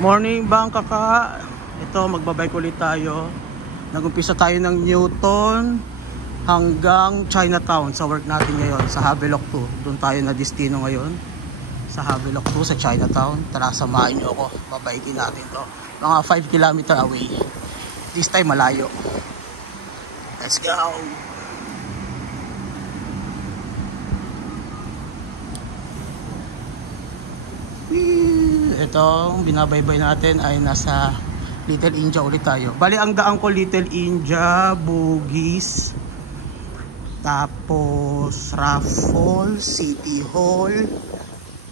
Morning bang kaka? Ito, magbabike ulit tayo. Nag-umpisa tayo ng Newton hanggang Chinatown sa work natin ngayon, sa Havelock 2. Doon tayo na destino ngayon, sa Havelock 2 sa Chinatown. Tara, samahan nyo ako, babaikin natin to. Mga 5 km away. This time malayo. Let's go! Itong binabaybay natin ay nasa Little India ulit tayo. Bali ang daan ko Little India, Bugis, tapos Raffles, City Hall,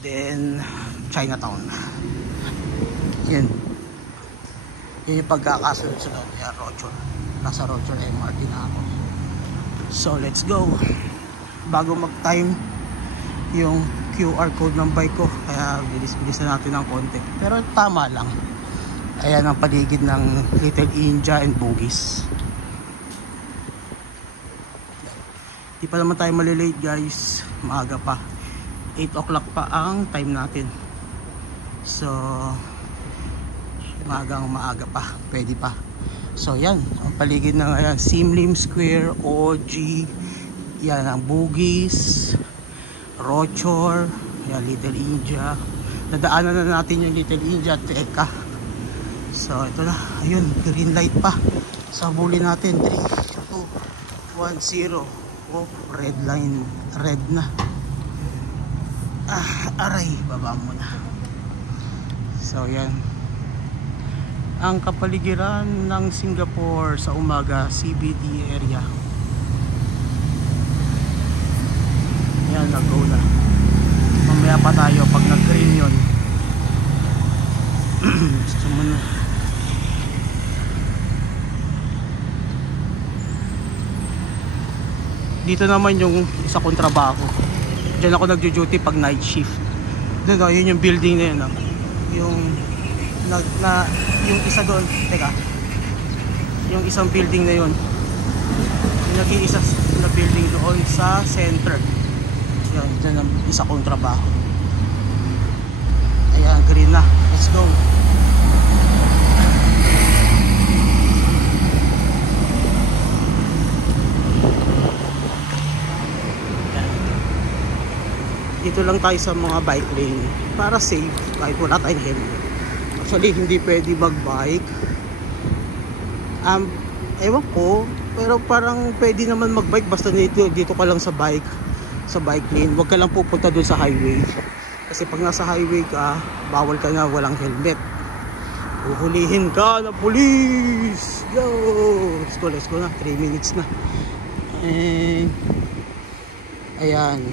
then Chinatown. Yun yung pagkakasunod-sunod. Yan, Rochor. Nasa Rochor MRT na ako. So let's go. Bago mag-time yung QR code ng bike ko, kaya bilis-bilis na natin ng konti, pero tama lang. Ayan ang paligid ng Little India and Bugis. Di pa naman tayo malilate guys, maaga pa, 8 o'clock pa ang time natin. So maaga pa, pwede pa. So yan ang paligid ng ayan, Simlim Square, OG, yan ang Bugis, Rochor, yan, Little India. Nadaanan na natin yung Little India at Teka. So ito na, ayun, green light pa. Sabuli natin, 3, 2, 1, 0. Oh, red line, red na. Aray, baba muna. So yan ang kapaligiran ng Singapore sa umaga, CBD area. Yan, nag-go na. Mamaya pa tayo pag nag-green yun. Gusto mo na. Dito naman yung isa kong trabaho. Diyan ako nagjo-duty pag night shift. Doon, oh, yun yung building na yun. Oh. Yung isa doon. Teka. Yung isang building na yun. Yung nag-iisa na building doon sa center. Yan, dyan ang isa kong trabaho. Ayan, green na. Let's go. Ayan. Dito lang tayo sa mga bike lane para safe kahit wala tayong helmet. Actually, hindi pwede mag-bike. Ewan ko, pero parang pwede naman mag-bike basta dito ka lang sa bike lane. Huwag ka lang pupunta dun sa highway, kasi pag nasa highway ka, bawal ka na walang helmet, uhulihin ka ng police. Yo, let's go na, 3 minutes na. And ayan,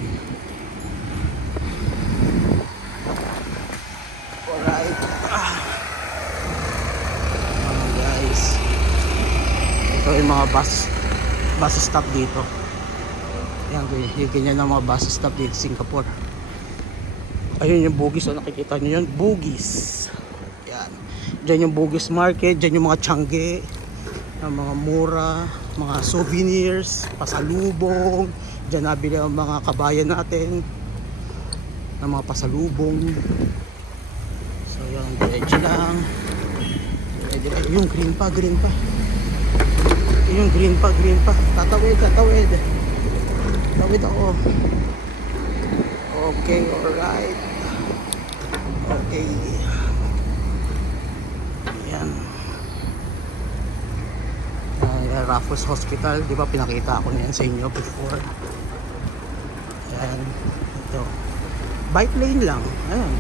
alright. Guys, ito yung mga bus stop dito. Yan, yung ganyan ng mga bus stop dito sa Singapore. Ayun yung Bugis, so nakikita nyo yun, Bugis. Yan, dyan yung Bugis market, dyan yung mga tiyangge, yung mga mura, mga souvenirs, pasalubong. Dyan nabili ang mga kabayan natin ng mga pasalubong. So yan, diretso lang. Yung green pa. Yung green pa. Tatawid. Tawid ako. Okay, alright. Okay. Yan. Raffles Hospital, di ba pinakita ako niyan sa inyo before. Yan. Ito. Bike lane lang. Ayan.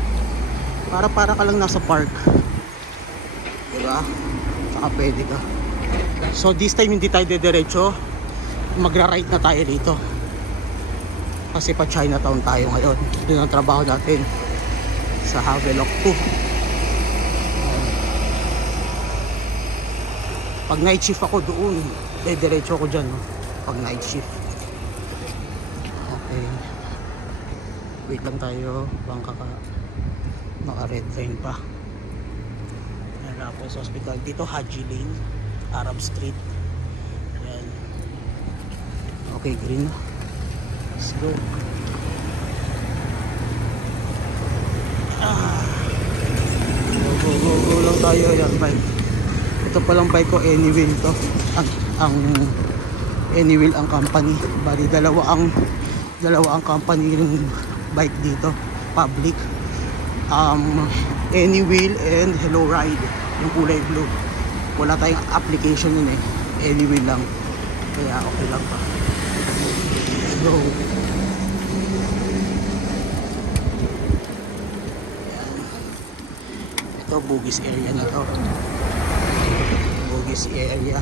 Para ka lang nasa park. Di ba? Saka pwede ka. So this time hindi tayo dediretso. Magra-right na tayo dito. Kasi pa Chinatown tayo ngayon. Doon ang trabaho natin sa Havelock 2. Pag night shift ako doon, diretso ako dyan, no? Pag night shift. Okay, wait lang tayo, bangka ka, naka red line pa. Raffles Hospital dito, Haji Lane, Arab Street. Yan. Okay, green. Let's go. Go. tayo. Ayan, bike. Ito palang bike ko, Anywheel to. Ang Anywheel ang company. Bali, dalawa ang company ng bike dito. Public. Anywheel and Hello Ride. Yung kulay blue. Wala tayong application yun eh. Anywheel lang. Kaya okay lang pa. Let's go. Ito, Bugis area na to. Bugis area.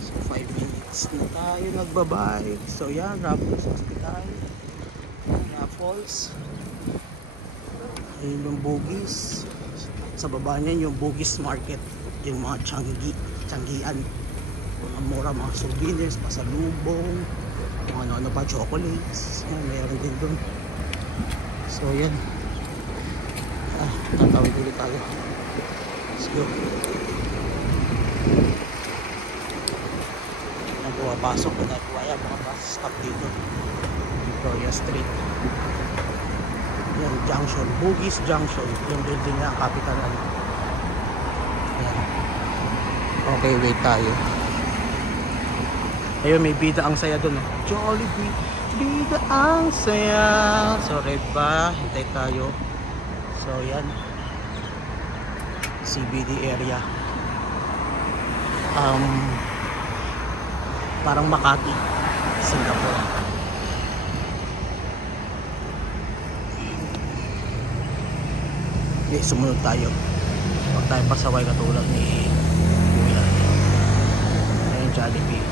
So 5 minutes na tayo nagbabike. So yan, Raffles Hospital, Raffles. Ayun yung Bugis. Sa baba niya yung Bugis Market. Yung mga Tianggian. Mga mura, mga souvenirs, pasalubong, mga ano pa, chocolates. Yan, mayroon din dun. So yan. Tatawid ulit tayo. Let's go. Yan, pumapasok na tayo. Kaya mga bus stop dito. Victoria Street. Yan, Junction. Bugis Junction. Yung building na, capital. Yan. Okay, wait tayo. Ayun, may bida ang saya dun. Jollibee. Bida ang saya. So, red pa. Hintay tayo. So, yan. CBD area. Parang Makati, Singapore. Okay, sumunod tayo. Huwag tayo pasaway katulad ni Kuya. Ayun, Jollibee.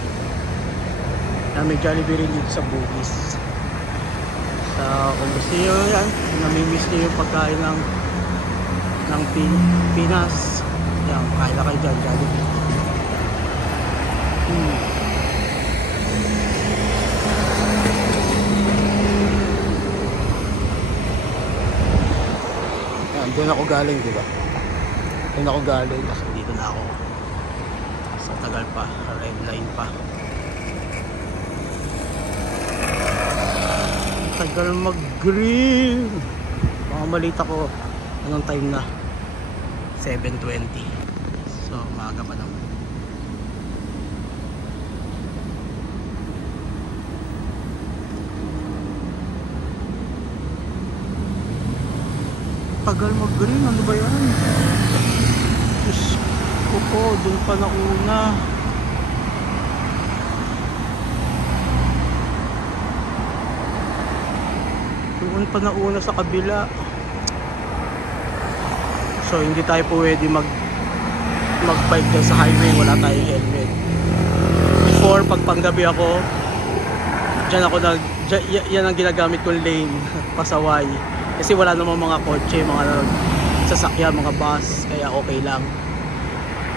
May Jollibee rin dito sa Bugis. So, kung gusto nyo yan, namimiss nyo yung pagkain ng Pinas, yan, kain na kayo dyan, Jollibee. Yan, doon ako galing, diba? Doon ako galing, kasi dito na ako. Sa tagal pa, red line pa. Tagal mag-green. Mga malita ko, anong time na? 7:20. So, maaga pa naman. Tagal mag-green, ano ba yan? Diyos ko po, dun pa nauna. Doon pa nauna sa kabila. So hindi tayo pwede mag-bike dyan sa highway, wala tayong helmet. Before, pag panggabi ako, yan ang ginagamit kong lane, pasaway. Kasi wala namang mga kotse, mga sasakyan, mga bus, kaya okay lang.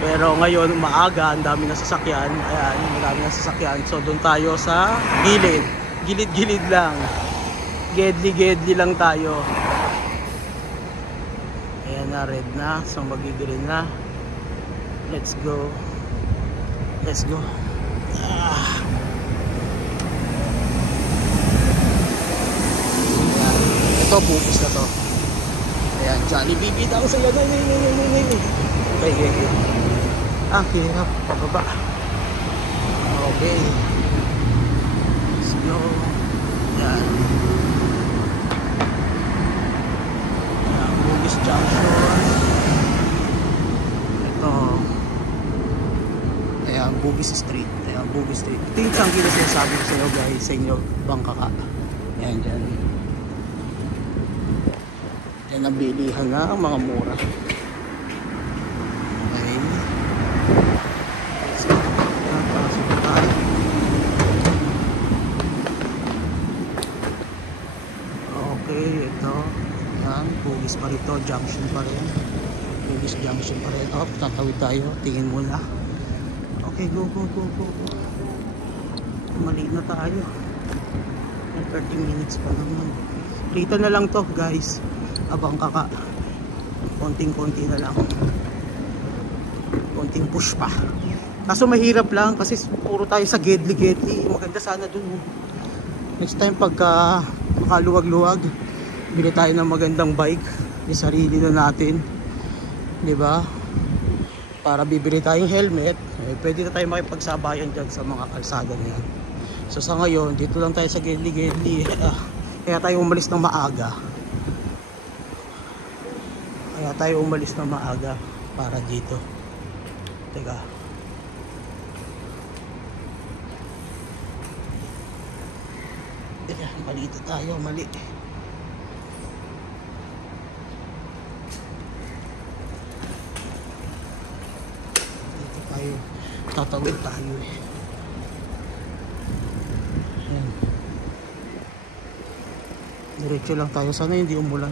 Pero ngayon, maaga, ang dami na sasakyan. Ayan, marami na sasakyan. So doon tayo sa gilid. Gilid-gilid lang. Gedli lang tayo. Ayan na, red na. So magigreen na. Let's go. Let's go. Ito, Bugis na to. Ayan, Jollibee daw sa'yo. Okay. Hirap. Pababa. Okay. Let's go. Ayan. Bugis Junction. Ito. Ayan, Bugis Street. Ayan, Bugis Street. Ito yung chunky na sinasabi ko sa inyo guys, sa inyo Bangkaka. Ayan, dyan. Yan ang bilihan na mga mura. Okay. Okay, ito. Yan, Bugis pa rito, junction pa rin. Bugis junction pa rin. Oh, tatawid tayo, tingin muna. Okay, go. Maliit na tayo. 30 minutes pa naman. Kita na lang to guys. Bangkaka. Konting-konti na lang. Konting push pa. Kaso mahirap lang kasi puro tayo sa gedli-gedli. Maganda sana dun. Next time pagka makaluwag-luwag, bili tayo ng magandang bike. yung sarili na natin, di ba? Para bibili tayong helmet, pwede na tayo makipagsabayan dyan sa mga kalsada niyan. So sa ngayon, dito lang tayo sa Gedli. Kaya tayo umalis ng maaga. Para dito. Teka. Mali ito tayo, mali. Dito tayo, tatawid tayo eh. Ayan. Diretso lang tayo, sana hindi umulan.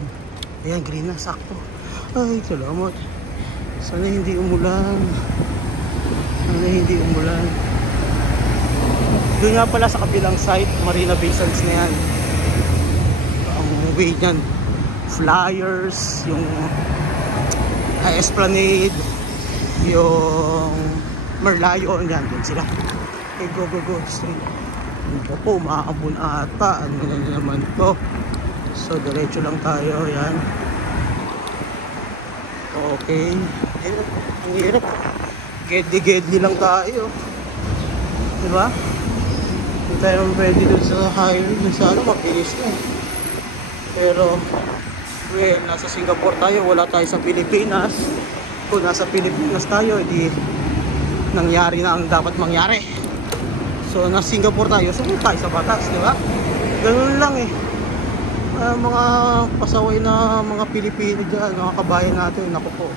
Ayan, green na, sakto. Ay, salamat. Sana hindi umulan. Doon nga pala sa kabilang side, Marina Bay Sands na yan. Ang way niyan, flyers, yung Esplanade, yung Merlion, yan, dun sila. Okay, go, straight. Ano po, umaambon ata. Ano na naman to? So, diretso lang tayo, yan. Okay. Ang hirap. Gedli lang tayo. Diba? Hindi tayo pwede dun sa highway. Dun sa ano, mapilis na. Pero, well, nasa Singapore tayo. Wala tayo sa Pilipinas. Kung nasa Pilipinas tayo, hindi nangyari na ang dapat mangyari. So, nasa Singapore tayo. Sumunod tayo sa batas, diba? Ganun lang eh. Mga pasaway na mga Pilipino dyan, mga kabayan natin, naku po.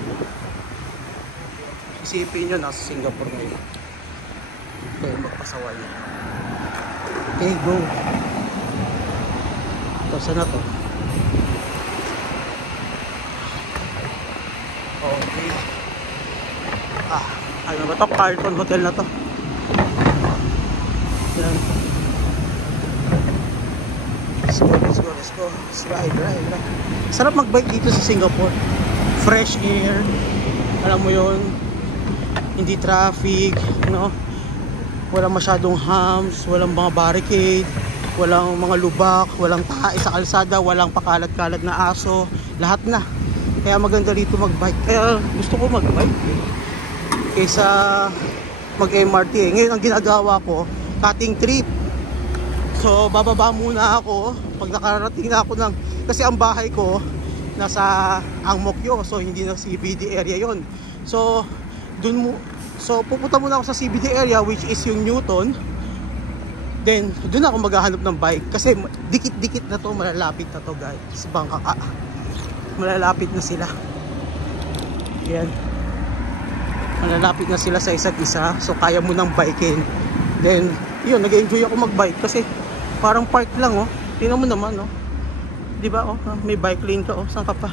Isipin nyo, nasa Singapore ngayon. Kaya magpasaway. Okay, go. Ito, saan na to? Okay. Ano ba to? Carlton Hotel na to. Yan. Let's go. Ride. Sarap magbike dito sa Singapore. Fresh air. Alam mo yon, hindi traffic, no? Walang masyadong hams, walang mga barricade, walang mga lubak, walang tae sa kalsada, walang pakalat-kalat na aso, lahat na. Kaya maganda rito magbike. Kaya gusto ko magbike kaysa mag-MRT eh. Ngayon ang ginagawa ko, cutting trip. So bababa muna ako pag nakarating na ako ng, kasi ang bahay ko nasa Ang Mo Kio, so hindi na CBD area yon. So pupunta muna ako sa CBD area, which is yung Newton. Then doon ako maghahanap ng bike kasi dikit-dikit na to, malalapit na to guys. Bangka, malalapit na sila. Yan, malalapit na sila sa isa't isa, so kaya mo nang bikein. Then yun, nag-enjoy ako mag-bike kasi parang park lang, oh. Tingnan mo naman, oh. 'Di ba, oh, may bike lane ka, oh. Saan ka pa?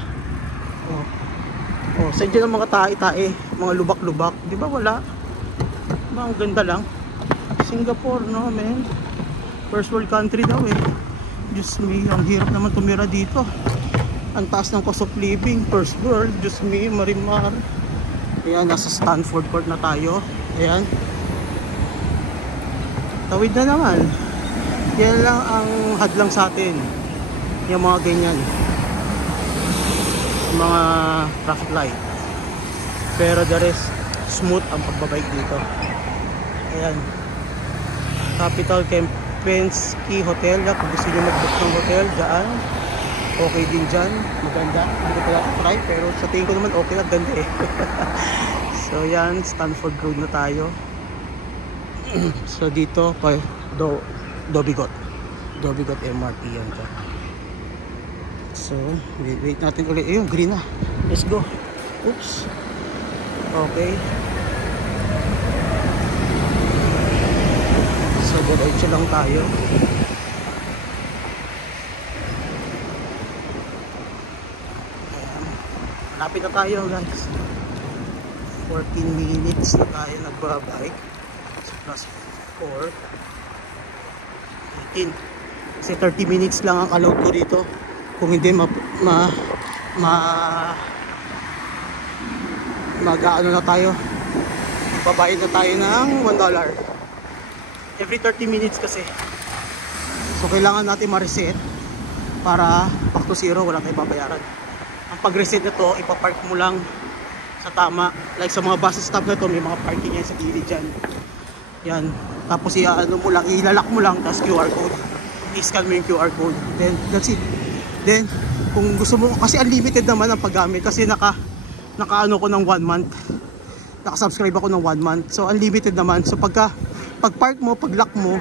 Oh, saan dyan ang mga tae-tae, mga lubak-lubak, 'di ba? Wala. Diba, ang ganda lang. Singapore, no, man. First world country daw, eh. Diyos me, ang hirap naman tumira dito. Ang taas ng cost of living, first world, Diyos me, marimar. Ayan, nasa Stanford Court na tayo. Ayan. Tawid na naman. Yan lang ang hadlang sa atin, yung mga ganyan, mga traffic light. Pero the rest, smooth ang pagbabike dito. Ayan, Capital Kempinski Hotel. Kung gusto nyo mag-book ng hotel dyan, okay din dyan, maganda. Hindi ko pala try, pero sa tingin ko naman okay, ang ganda eh. So yan, Stanford Road na tayo. So dito pa Dobigot MRT yan to. So wait natin ulit. Ayun, green na. Let's go. Oops. Okay. So diretso lang tayo. Malapit na tayo guys. 14 minutes na tayo nagbabike. Plus 4 18. Kasi 30 minutes lang ang allowed ko dito. Kung hindi mag-ano na tayo, babayad na tayo ng $1 every 30 minutes kasi. So kailangan natin ma-reset para back to zero, wala tayong babayaran. Ang pag-reset nito, ipapark mo lang sa tama. Like sa mga bus stop na to, may mga parking yan sa gilid dyan. Yan. Tapos ano mo lang, ilalak mo lang, tapos QR code. I-scan mo yung QR code. Then, that's it. Then, kung gusto mo, kasi unlimited naman ang paggamit. Kasi naka-ano ko ng 1 month. Naka-subscribe ako ng 1 month. So, unlimited naman. So, pag park mo, pag lock mo,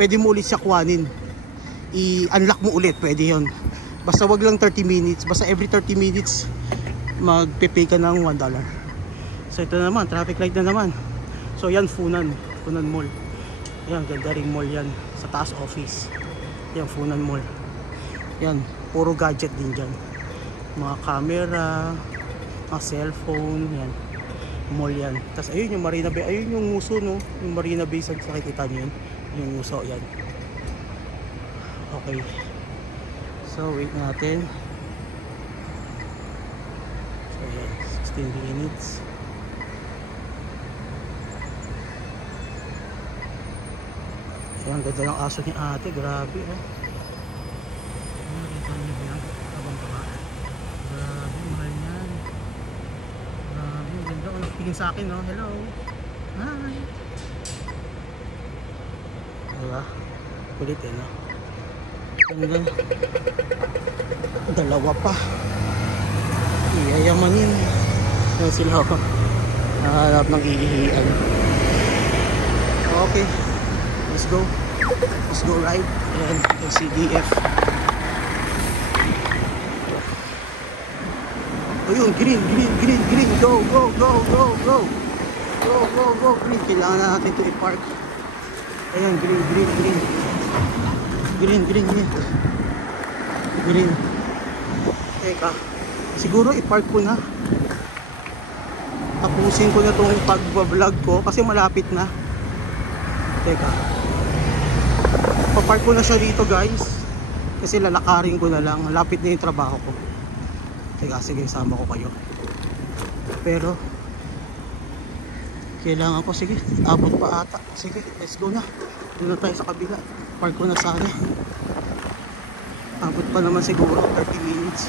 pwede mo ulit siya kuhanin. I-unlock mo ulit, pwede yon. Basta wag lang 30 minutes. Basta every 30 minutes, magpe-pay ka ng $1. So, ito naman, traffic light na naman. So, yan, Funan Mall. Yan, ganda ring mall yan. Sa taas office. Yan, Funan Mall. Yan, puro gadget din dyan. Mga camera, mga cellphone, yan. Mall yan. Tapos ayun yung Marina Bay. Ayun yung nguso, no? Yung Marina Bay, sa nakikita nyo yun. Yung nguso, yan. Okay. So, wait natin. So, yan. 16 minutes. Ayan, ganda ng aso ni ate. Grabe, oh. Nakita niyo yan? Abang baba. Grabe, mahal yan. Grabe, ganda. Oh, nagtingin sa akin, oh. Hello. Hi. Diba? Kulit, eh, no? Ganda. Dalawa pa. Iyayamanin. Yan sila, oh. Nahanap ng iihian. Okay. Let's go. Let's go ride. Ayan, LCDF. Ayun, green. Go. Go. Green. Kailangan natin ito i-park. Ayan, green. Teka. Siguro i-park ko na. Tapusin ko na itong pag-vlog ko kasi malapit na. Teka. Papark ko na siya dito, guys. Kasi lalakarin ko na lang. Lapit na yung trabaho ko. Teka, sige, sama ko kayo. Pero kailangan ko, sige, abot pa ata. Sige, let's go na. Doon na tayo sa kabila. Park ko na sana. Abot pa naman siguro 30 minutes.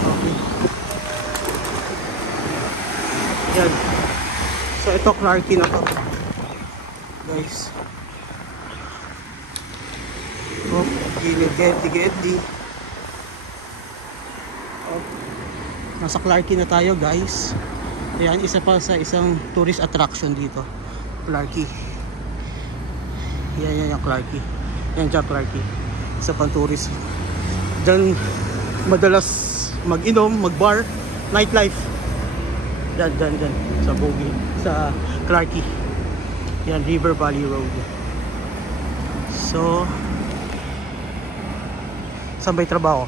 Okay. Yan. So ito, Clarkie na to, guys. Oh, gilid-gedi. Oh, nasa Clarkie na tayo, guys. Ayan, isa pa sa isang tourist attraction dito, Clarkie. Yan yung Clarkie. Yan dyan, Clarkie. Isa pang tourist. Dyan madalas mag-inom, mag-bar, nightlife. Dyan. Sa Bogie, sa Clarkie. Yan, River Valley Road. So, saan ba yung trabaho?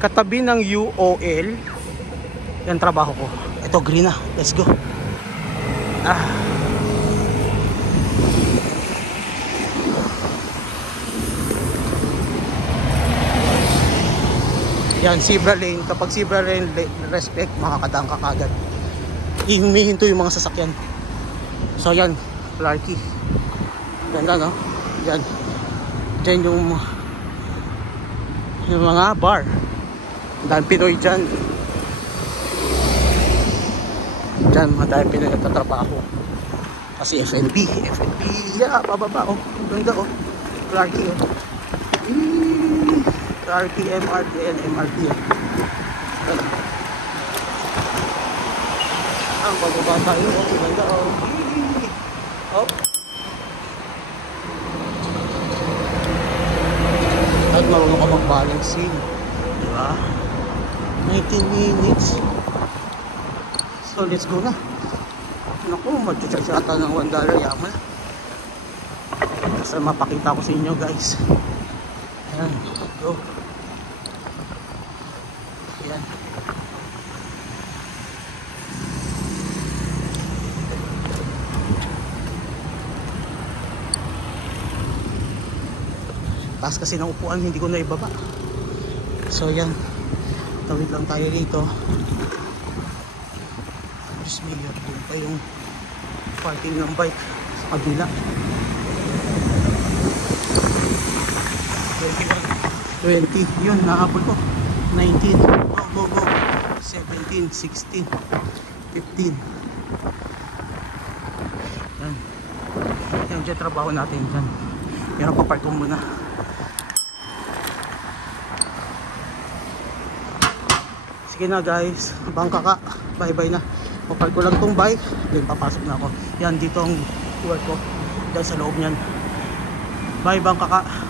Katabi ng UOL. Yan trabaho ko. Ito, green na. Let's go. Yan, zebra lane. Kapag zebra lane, respect, makakadaan ka kagad. Humihinto yung mga sasakyan. So yan, Clarkie. Ganda, no? Yan. Diyan yung mga bar. Dahil Pinoy dyan. Diyan, madami Pinoy nagtatrabaho. Kasi F&B. Yeah, bababa, oh. Ganda, oh. Clarkie, oh. Clarkie, MRT. Ang bababa tayo, oh. Ganda, oh. Oh. At marunong ka mag-balancing. Diba? 19 minutes. So, let's go na. Naku, mag-charge ata ng $1. Yaman. Kasi mapakita ko sa inyo, guys. Ayan. Go. Ayan. Taas kasi ng upuan, hindi ko na ibaba. So yan, tawid lang tayo dito. Diyos mayor, doon pa yung parking ng bike sa kabila. 21 20. Yun, nahabol ko. 19. Go, go, go. 17, 16, 15. Yan. Yan dyan trabaho natin dyan. Pero papark ko muna. Sige na guys, bangka ka. Bye bye na. Papark ko lang tong bike, then papasok na ako. Yan, dito ang work ko. Dahil sa loob niyan. Bye bangka ka.